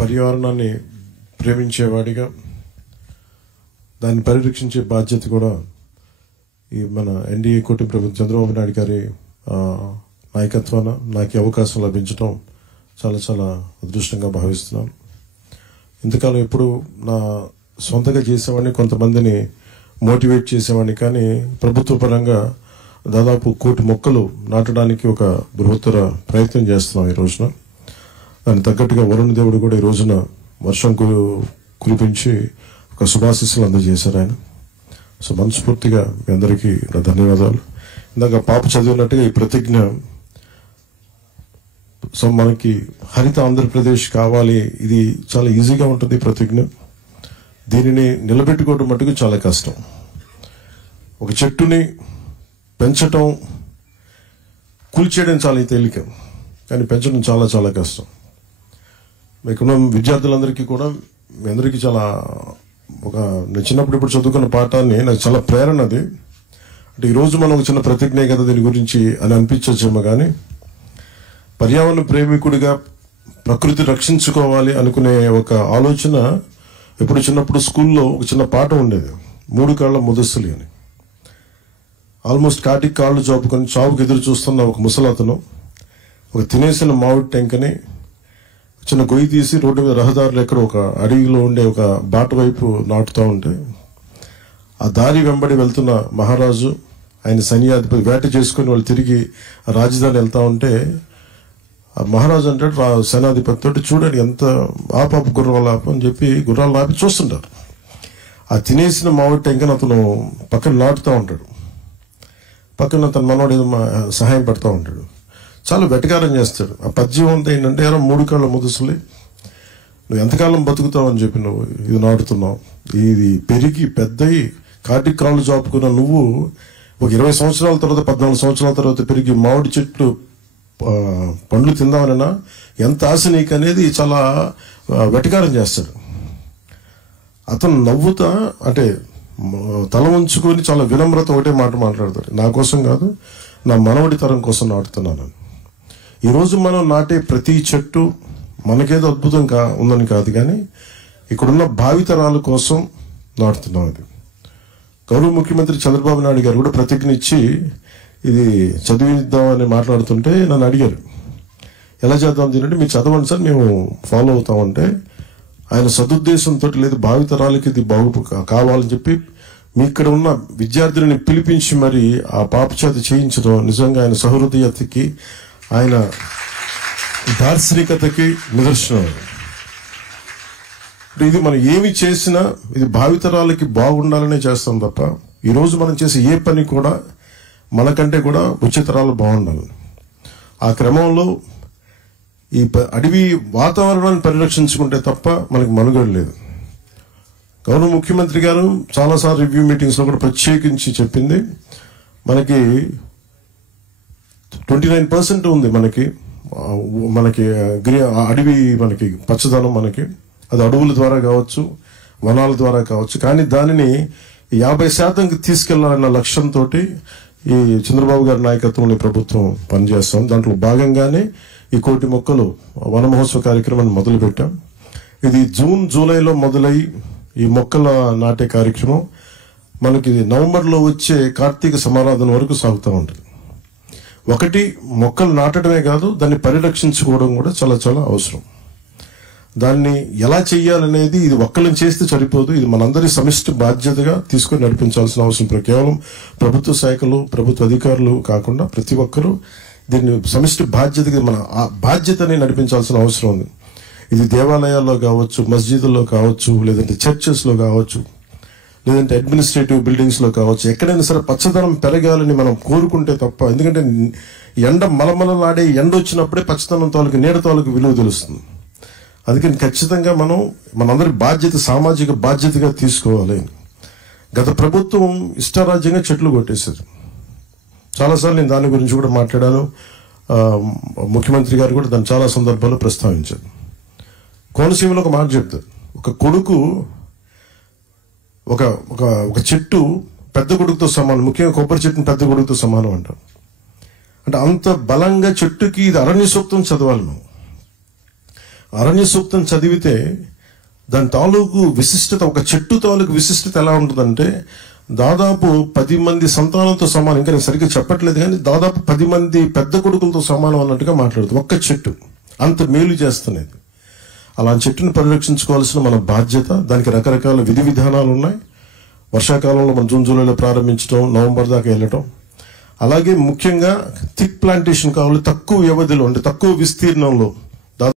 పర్యావరణాన్ని ప్రేమించేవాడిగా దాన్ని పరిరక్షించే బాధ్యత కూడా ఈ మన ఎన్డీఏ కూటమి ప్రభుత్వం చంద్రబాబు నాయుడు గారి నాయకత్వాన నాకు అవకాశం లభించడం చాలా చాలా అదృష్టంగా భావిస్తున్నాను. ఇంతకాలం ఎప్పుడు నా సొంతగా చేసేవాడిని, కొంతమందిని మోటివేట్ చేసేవాడిని, కానీ ప్రభుత్వ పరంగా దాదాపు 1 కోటి మొక్కలు నాటడానికి ఒక బృహత్తర ప్రయత్నం చేస్తున్నాం ఈ రోజున. దానికి తగ్గట్టుగా వరుణ దేవుడు కూడా ఈ రోజున వర్షం కురిపించి ఒక శుభాశీస్సులు అందజేశారు ఆయన. సో మనస్ఫూర్తిగా మీ అందరికీ నా ధన్యవాదాలు. ఇందాక పాప చదివినట్టుగా ఈ ప్రతిజ్ఞ, సో మనకి హరిత ఆంధ్రప్రదేశ్ కావాలి, ఇది చాలా ఈజీగా ఉంటుంది ప్రతిజ్ఞ. దీనిని నిలబెట్టుకోవడం మటుకు చాలా కష్టం. ఒక చెట్టుని పెంచటం, కూల్చేయడం చాలా తేలిక, కానీ పెంచడం చాలా చాలా కష్టం. మీకున్న విద్యార్థులందరికీ కూడా మీ అందరికీ చాలా నేను చిన్నప్పుడు ఇప్పుడు చదువుకున్న పాఠాన్ని నాకు చాలా ప్రేరణ అది. అంటే ఈరోజు మనం ఒక చిన్న ప్రతిజ్ఞ కదా దీని గురించి అని అనిపించవచ్చేమో, కానీ పర్యావరణ ప్రేమికుడిగా ప్రకృతి రక్షించుకోవాలి అనుకునే ఒక ఆలోచన ఎప్పుడు చిన్నప్పుడు స్కూల్లో ఒక చిన్న పాఠం ఉండేది, 3 కాళ్ళ ముదస్సులి అని. ఆల్మోస్ట్ కాటికి కాళ్ళు చాపుకొని చావుకు ఎదురు చూస్తున్న ఒక ముసలతను ఒక తినేసిన మామిడి టెంకని చిన్న గొయ్యి తీసి రోడ్డు మీద రహదారులు ఎక్కడ ఒక అడవిలో ఉండే ఒక బాట వైపు నాటుతూ ఉంటే, ఆ దారి వెంబడి వెళ్తున్న మహారాజు, ఆయన సైన్యాధిపతి వేట చేసుకుని వాళ్ళు తిరిగి రాజధాని వెళ్తా ఉంటే, ఆ మహారాజు అంటాడు సేనాధిపతి తోటి, చూడండి ఎంత ఆపాప గుర్రాలు ఆప అని చెప్పి గుర్రాలు ఆపి చూస్తుంటారు. ఆ తినేసిన మామిడి టెంకని అతను పక్కన నాటుతూ ఉంటాడు. పక్కన తన మనవాడు ఏదో సహాయం పడుతూ ఉంటాడు. చాలా వెటకారం చేస్తాడు. ఆ పద్యం అంతా ఏంటంటే, 3 కాళ్ళ ముదుసులి, నువ్వు ఎంతకాలం బతుకుతావు అని చెప్పి నువ్వు ఇది నాటుతున్నావు, ఇది పెరిగి పెద్దయి కాటికి కాళ్ళు చాపుకున్న నువ్వు ఒక 20 సంవత్సరాల తర్వాత 14 సంవత్సరాల తర్వాత పెరిగి మామిడి చెట్లు పండ్లు తిందామనైనా ఎంత ఆశ నీకు అనేది చాలా వెటకారం చేస్తాడు. అతను నవ్వుతా అంటే తల ఉంచుకొని చాలా వినమ్రత ఒకటే మాట మాట్లాడతాడు, నా కోసం కాదు నా మనవడి తరం కోసం నాటుతున్నాను. ఈరోజు మనం నాటే ప్రతి చెట్టు మనకేదో అద్భుతం ఉందని కాదు, కానీ ఇక్కడున్న భావితరాల కోసం నాటుతున్నాం. అది గౌరవ ముఖ్యమంత్రి చంద్రబాబు నాయుడు గారు కూడా ప్రతిజ్ఞ ఇచ్చి ఇది చదివిద్దామని మాట్లాడుతుంటే నన్ను అడిగారు, ఎలా చేద్దాం దీనంటే, మీరు చదవండి సార్ మేము ఫాలో అవుతామంటే, ఆయన సదుద్దేశంతో లేదు భావితరాలకి ఇది కావాలని చెప్పి మీ ఇక్కడ ఉన్న విద్యార్థులని పిలిపించి మరి ఆ పాప చేత చేయించడం నిజంగా ఆయన సహృదయతకి, ఆయన దార్శనికతకి నిదర్శనం. ఇది మనం ఏమి చేసినా ఇది భావితరాలకి బాగుండాలనే చేస్తాం తప్ప, ఈరోజు మనం చేసే ఏ పని కూడా మనకంటే కూడా ఉచితరాలు బాగుండాలి. ఆ క్రమంలో ఈ అడవి వాతావరణాన్ని పరిరక్షించుకుంటే తప్ప మనకి మనుగడ లేదు. గౌరవ ముఖ్యమంత్రి గారు చాలాసార్లు రివ్యూ మీటింగ్స్ లో కూడా ప్రత్యేకించి చెప్పింది, మనకి 29% ఉంది మనకి అడవి, మనకి పచ్చదనం, మనకి అది అడవుల ద్వారా కావచ్చు, వనాల ద్వారా కావచ్చు, కానీ దానిని 50% తీసుకెళ్లాలన్న లక్ష్యంతో ఈ చంద్రబాబు గారి నాయకత్వంలో ప్రభుత్వం పనిచేస్తాం. దాంట్లో భాగంగానే ఈ 1 కోటి మొక్కలు వన మహోత్సవ కార్యక్రమాన్ని మొదలుపెట్టాం. ఇది జూన్ జూలైలో మొదలై ఈ మొక్కల నాటే కార్యక్రమం మనకి నవంబర్లో వచ్చే కార్తీక సమారాధన వరకు సాగుతూ ఉంటుంది. ఒకటి మొక్కలు నాటడమే కాదు, దాన్ని పరిరక్షించుకోవడం కూడా చాలా చాలా అవసరం. దాన్ని ఎలా చెయ్యాలనేది ఇది ఒక్కళ్ళని చేస్తే సరిపోదు, ఇది మనందరి సమిష్టి బాధ్యతగా తీసుకొని నడిపించాల్సిన అవసరం. కేవలం ప్రభుత్వ శాఖలు, ప్రభుత్వ అధికారులు కాకుండా ప్రతి ఒక్కరూ దీన్ని సమిష్టి బాధ్యతగా మన బాధ్యతని నడిపించాల్సిన అవసరం ఉంది. ఇది దేవాలయాల్లో కావచ్చు, మస్జిదుల్లో కావచ్చు, లేదంటే చర్చెస్ లో కావచ్చు, లేదంటే అడ్మినిస్ట్రేటివ్ బిల్డింగ్స్ లో కావచ్చు, ఎక్కడైనా సరే పచ్చదనం పెరగాలని మనం కోరుకుంటే తప్ప, ఎందుకంటే ఎండ మలమలలాడే ఎండ వచ్చినప్పుడే పచ్చదనం తాలూకు నీడ తాలూకు విలువ తెలుస్తుంది. అందుకని ఖచ్చితంగా మనందరి బాధ్యత, సామాజిక బాధ్యతగా తీసుకోవాలి. గత ప్రభుత్వం ఇష్టారాజ్యంగా చెట్లు కొట్టేశారు. చాలాసార్లు నేను దాని గురించి కూడా మాట్లాడాను. ముఖ్యమంత్రి గారు కూడా దాన్ని చాలా సందర్భాల్లో ప్రస్తావించారు. కోనసీమలో ఒక మాట చెప్తారు, ఒక కొడుకు ఒక చెట్టు పెద్ద కొడుకుతో సమానం, ముఖ్యంగా కొబ్బరి చెట్టుని పెద్ద కొడుకుతో సమానం అంటారు. అంటే అంత బలంగా చెట్టుకి ఇది అరణ్య సూక్తం చదవాలి మనం. అరణ్య సూక్తం చదివితే దాని తాలూకు విశిష్టత, ఒక చెట్టు తాలూకు విశిష్టత ఎలా ఉంటుందంటే దాదాపు 10 మంది సంతానంతో సమానం. ఇంకా నేను సరిగ్గా చెప్పట్లేదు కానీ దాదాపు 10 మంది పెద్ద కొడుకులతో సమానం అన్నట్టుగా మాట్లాడుతుంది. ఒక్క చెట్టు అంత మేలు చేస్తున్నది. అలాంటి చెట్టుని పరిరక్షించుకోవాల్సిన మన బాధ్యత. దానికి రకరకాల విధి విధానాలు ఉన్నాయి. వర్షాకాలంలో మనం జూన్ జూలైలో ప్రారంభించడం, నవంబర్ దాకా వెళ్ళటం. అలాగే ముఖ్యంగా థిక్ ప్లాంటేషన్ కావాలి, తక్కువ వ్యవధిలో అంటే తక్కువ విస్తీర్ణంలో